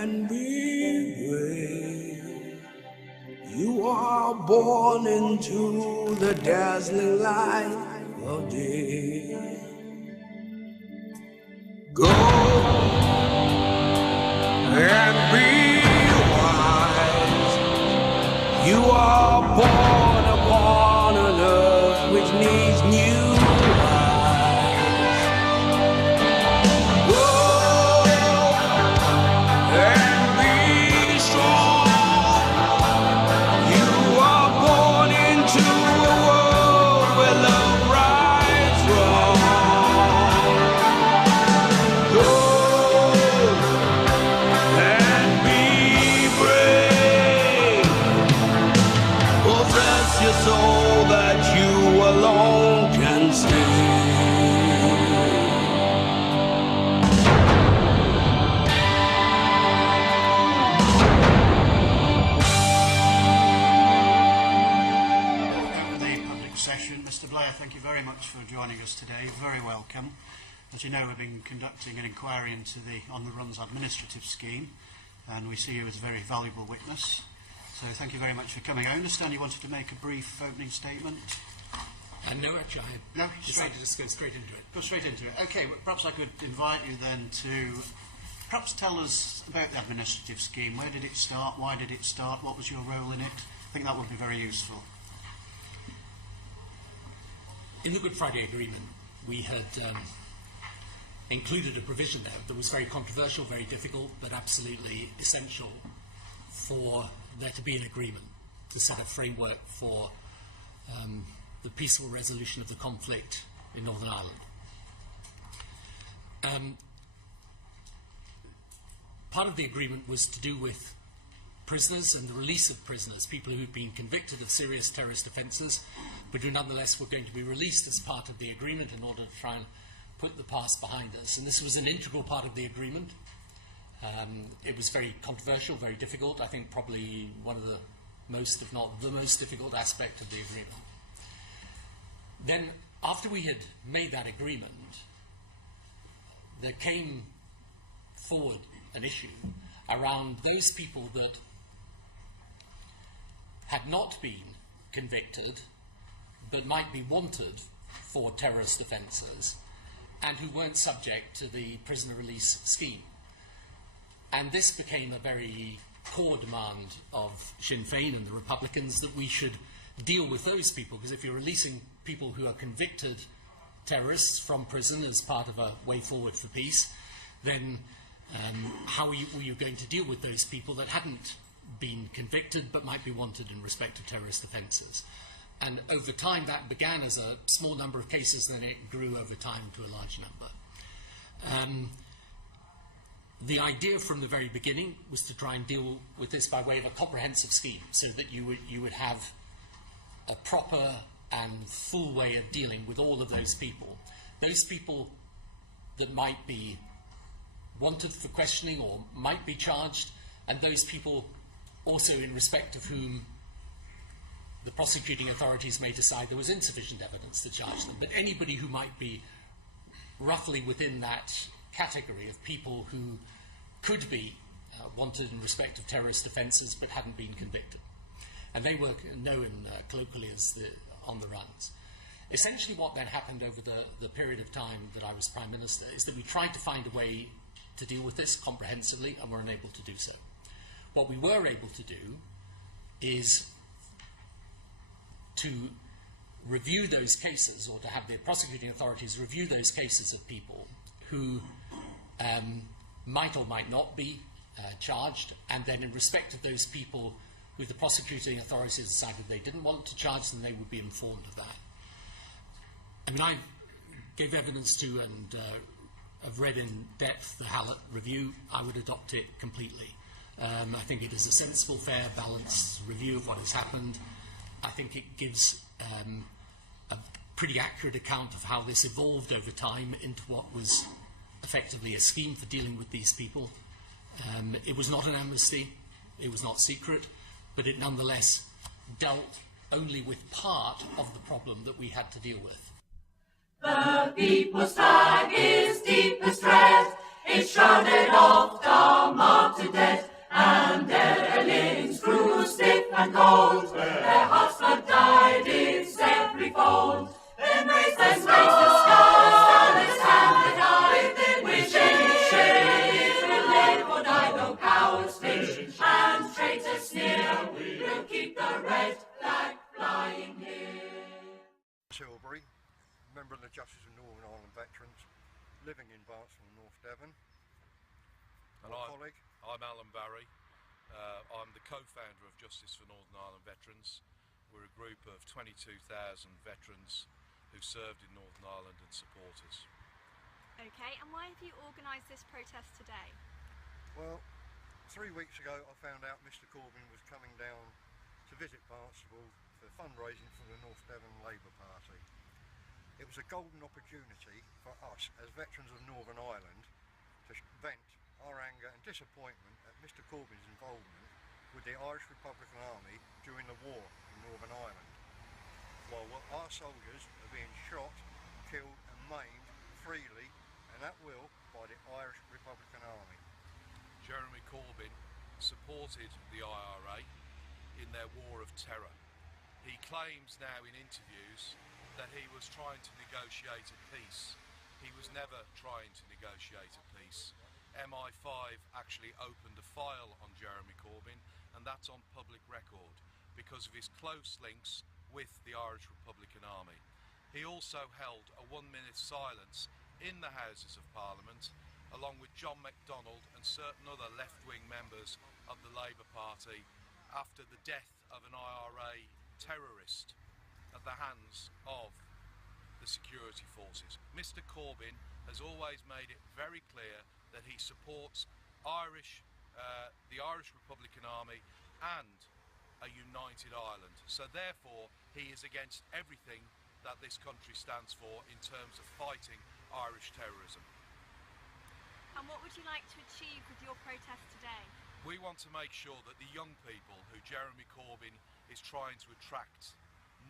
and be brave. You are born into the dazzling light of day. Go and be wise. You are born upon an earth which needs new eyes. Go and be strong. You are born into a world where love rights wrong. Go and be brave. Possess your soul that you alone can see. The public session. Mr. Blair, thank you very much for joining us today. Very welcome. As you know, we've been conducting an inquiry into the On the Runs administrative scheme, and we see you as a very valuable witness. So thank you very much for coming. I understand you wanted to make a brief opening statement. No, actually, I decided to just go straight into it. Go straight into it. Okay, well, perhaps I could invite you then to perhaps tell us about the administrative scheme. Where did it start? Why did it start? What was your role in it? I think that would be very useful. In the Good Friday Agreement, we had included a provision there that was very controversial, very difficult, but absolutely essential for there to be an agreement to set a framework for the peaceful resolution of the conflict in Northern Ireland. Part of the agreement was to do with prisoners and the release of prisoners, people who had been convicted of serious terrorist offences, but who nonetheless were going to be released as part of the agreement in order to try and put the past behind us. And this was an integral part of the agreement. It was very controversial, very difficult. I think probably one of the most, if not the most difficult aspect of the agreement. Then, after we had made that agreement, there came forward an issue around those people that had not been convicted but might be wanted for terrorist offences and who weren't subject to the prisoner release scheme. And this became a very core demand of Sinn Féin and the Republicans that we should deal with those people, because if you're releasing people who are convicted terrorists from prison as part of a way forward for peace, then how were you going to deal with those people that hadn't been convicted but might be wanted in respect of terrorist offences? And over time that began as a small number of cases, and then it grew over time to a large number. The idea from the very beginning was to try and deal with this by way of a comprehensive scheme, so that you would have a proper and full way of dealing with all of those people that might be wanted for questioning or might be charged, and those people also in respect of whom the prosecuting authorities may decide there was insufficient evidence to charge them, but anybody who might be roughly within that category of people who could be wanted in respect of terrorist offences but hadn't been convicted. And they were known colloquially as the on the runs. Essentially what then happened over the period of time that I was Prime Minister is that we tried to find a way to deal with this comprehensively, and were unable to do so. What we were able to do is to review those cases, or to have the prosecuting authorities review those cases of people who might or might not be charged, and then in respect of those people who the prosecuting authorities decided they didn't want to charge, then they would be informed of that. I mean, I gave evidence to and have read in depth the Hallett review. I would adopt it completely. I think it is a sensible, fair, balanced review of what has happened. I think it gives a pretty accurate account of how this evolved over time into what was effectively a scheme for dealing with these people. It was not an amnesty, it was not secret, but it nonetheless dealt only with part of the problem that we had to deal with. The people's flag is deepest red, it's shrouded oft our martyr dead. the Justice of Northern Ireland Veterans, living in Barnstable, North Devon. And I'm Alan Barry. I'm the co-founder of Justice for Northern Ireland Veterans. We're a group of 22,000 veterans who served in Northern Ireland and support us. Okay, and why have you organised this protest today? Well, 3 weeks ago I found out Mr Corbyn was coming down to visit Barnstable for fundraising for the North Devon Labour Party. It was a golden opportunity for us as veterans of Northern Ireland to vent our anger and disappointment at Mr Corbyn's involvement with the Irish Republican Army during the war in Northern Ireland, while our soldiers are being shot, killed and maimed freely and at will by the Irish Republican Army. Jeremy Corbyn supported the IRA in their war of terror. He claims now in interviews that he was trying to negotiate a peace. He was never trying to negotiate a peace. MI5 actually opened a file on Jeremy Corbyn, and that's on public record because of his close links with the Irish Republican Army. He also held a 1-minute silence in the Houses of Parliament along with John MacDonald and certain other left-wing members of the Labour Party after the death of an IRA terrorist at the hands of the security forces. Mr Corbyn has always made it very clear that he supports the Irish Republican Army and a united Ireland. So therefore he is against everything that this country stands for in terms of fighting Irish terrorism. And what would you like to achieve with your protest today? We want to make sure that the young people who Jeremy Corbyn is trying to attract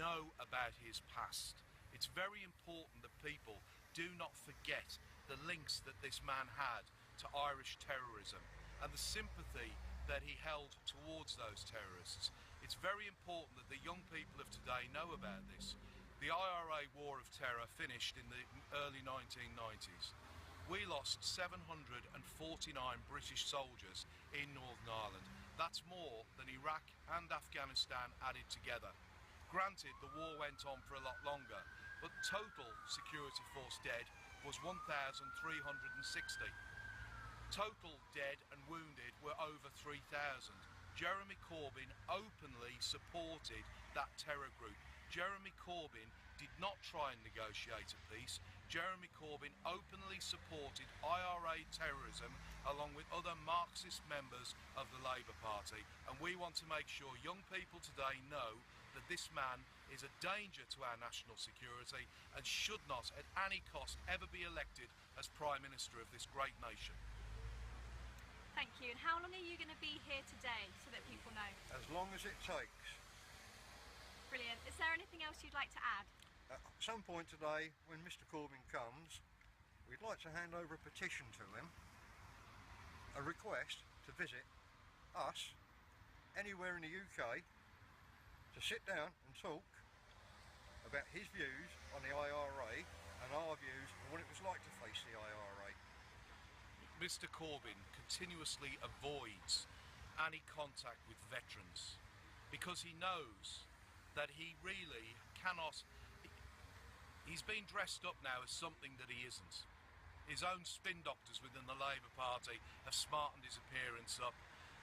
know about his past. It's very important that people do not forget the links that this man had to Irish terrorism and the sympathy that he held towards those terrorists. It's very important that the young people of today know about this. The IRA war of terror finished in the early 1990s. We lost 749 British soldiers in Northern Ireland. That's more than Iraq and Afghanistan added together. Granted, the war went on for a lot longer, but total security force dead was 1,360. Total dead and wounded were over 3,000. Jeremy Corbyn openly supported that terror group. Jeremy Corbyn did not try and negotiate a peace. Jeremy Corbyn openly supported IRA terrorism along with other Marxist members of the Labour Party, and we want to make sure young people today know that this man is a danger to our national security and should not at any cost ever be elected as Prime Minister of this great nation. Thank you. And how long are you going to be here today so that people know? As long as it takes. Brilliant. Is there anything else you'd like to add? At some point today, when Mr Corbyn comes, we'd like to hand over a petition to him, a request to visit us anywhere in the UK to sit down and talk about his views on the IRA and our views on what it was like to face the IRA. Mr Corbyn continuously avoids any contact with veterans because he knows that he really cannot. He's been dressed up now as something that he isn't. His own spin doctors within the Labour Party have smartened his appearance up.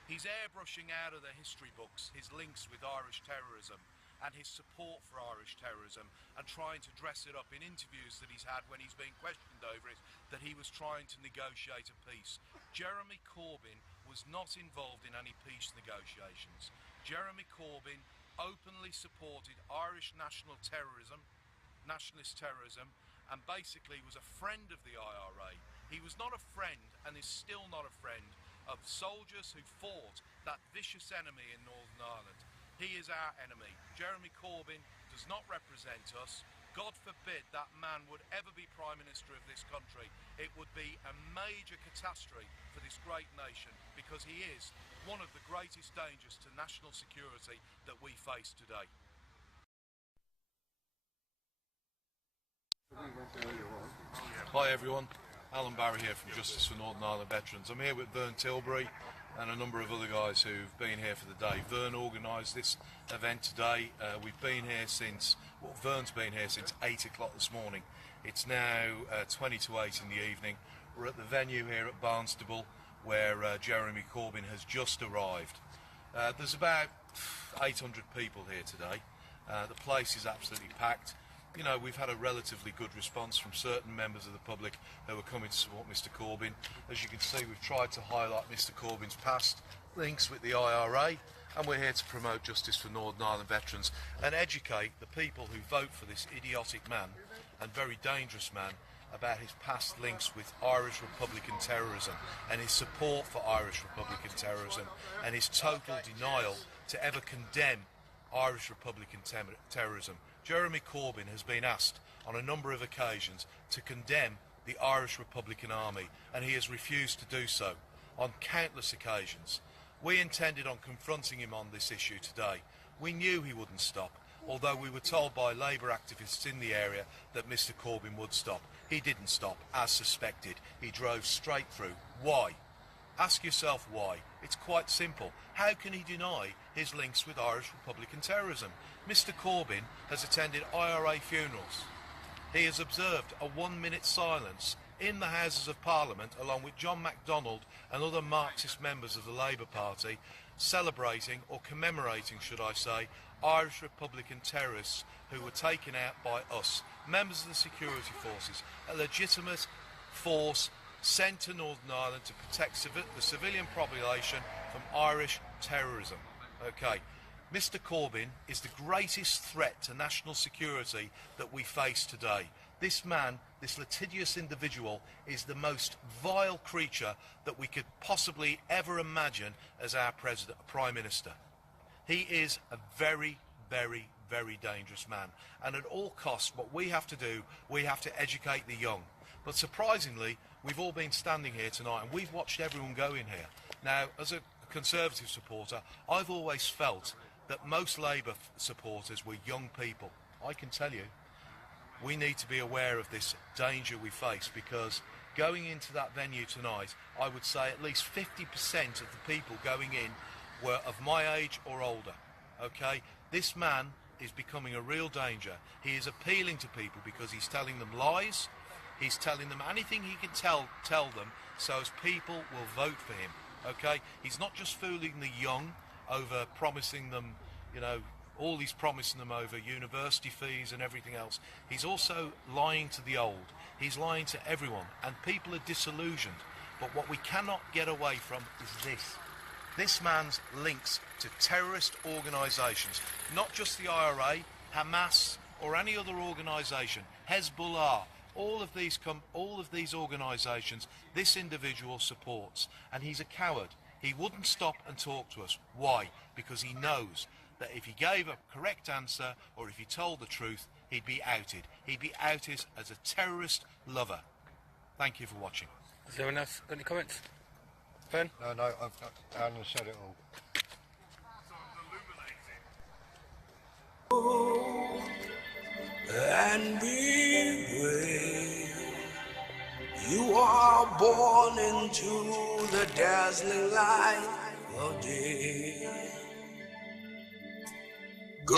He's airbrushing out of the history books his links with Irish terrorism and his support for Irish terrorism and trying to dress it up in interviews that he's had when he's been questioned over it, that he was trying to negotiate a peace. Jeremy Corbyn was not involved in any peace negotiations. Jeremy Corbyn openly supported Irish nationalist terrorism, and basically was a friend of the IRA. He was not a friend and is still not a friend of soldiers who fought that vicious enemy in Northern Ireland. He is our enemy. Jeremy Corbyn does not represent us. God forbid that man would ever be Prime Minister of this country. It would be a major catastrophe for this great nation because he is one of the greatest dangers to national security that we face today. Hi everyone, Alan Barry here from Justice for Northern Ireland Veterans. I'm here with Vern Tilbury and a number of other guys who've been here for the day. Vern organised this event today. We've been here since, Vern's been here since 8 o'clock this morning. It's now 20 to 8 in the evening. We're at the venue here at Barnstable where Jeremy Corbyn has just arrived. There's about 800 people here today. The place is absolutely packed. You know, we've had a relatively good response from certain members of the public who are coming to support Mr Corbyn. As you can see, we've tried to highlight Mr Corbyn's past links with the IRA, and we're here to promote justice for Northern Ireland veterans and educate the people who vote for this idiotic man and very dangerous man about his past links with Irish Republican terrorism and his support for Irish Republican terrorism and his total denial to ever condemn Irish Republican terrorism. Jeremy Corbyn has been asked on a number of occasions to condemn the Irish Republican Army, and he has refused to do so on countless occasions. We intended on confronting him on this issue today. We knew he wouldn't stop, although we were told by Labour activists in the area that Mr Corbyn would stop. He didn't stop, as suspected. He drove straight through. Why? Ask yourself why. It's quite simple. How can he deny his links with Irish Republican terrorism? Mr Corbyn has attended IRA funerals. He has observed a 1-minute silence in the Houses of Parliament along with John MacDonald and other Marxist members of the Labour Party, celebrating, or commemorating should I say, Irish Republican terrorists who were taken out by us, members of the security forces, a legitimate force sent to Northern Ireland to protect the civilian population from Irish terrorism. Okay, Mr Corbyn is the greatest threat to national security that we face today. This man, this litigious individual, is the most vile creature that we could possibly ever imagine as our Prime Minister. He is a very, very, very dangerous man. And at all costs, what we have to do, we have to educate the young. But surprisingly, we've all been standing here tonight and we've watched everyone go in here. Now, as a Conservative supporter, I've always felt that most Labour supporters were young people. I can tell you, we need to be aware of this danger we face, because going into that venue tonight, I would say at least 50% of the people going in were of my age or older. Okay? This man is becoming a real danger. He is appealing to people because he's telling them lies. He's telling them anything he can tell them so as people will vote for him. Okay? He's not just fooling the young over promising them, you know, all he's promising them over university fees and everything else. He's also lying to the old. He's lying to everyone, and people are disillusioned. But what we cannot get away from is this. This man's links to terrorist organisations, not just the IRA, Hamas, or any other organisation, Hezbollah. All of these organisations, this individual supports, and he's a coward. He wouldn't stop and talk to us. Why? Because he knows that if he gave a correct answer or if he told the truth, he'd be outed. He'd be outed as a terrorist lover. Thank you for watching. Has anyone else got any comments? Ben? No, Alan said it all. And be brave. You are born into the dazzling light of day. Go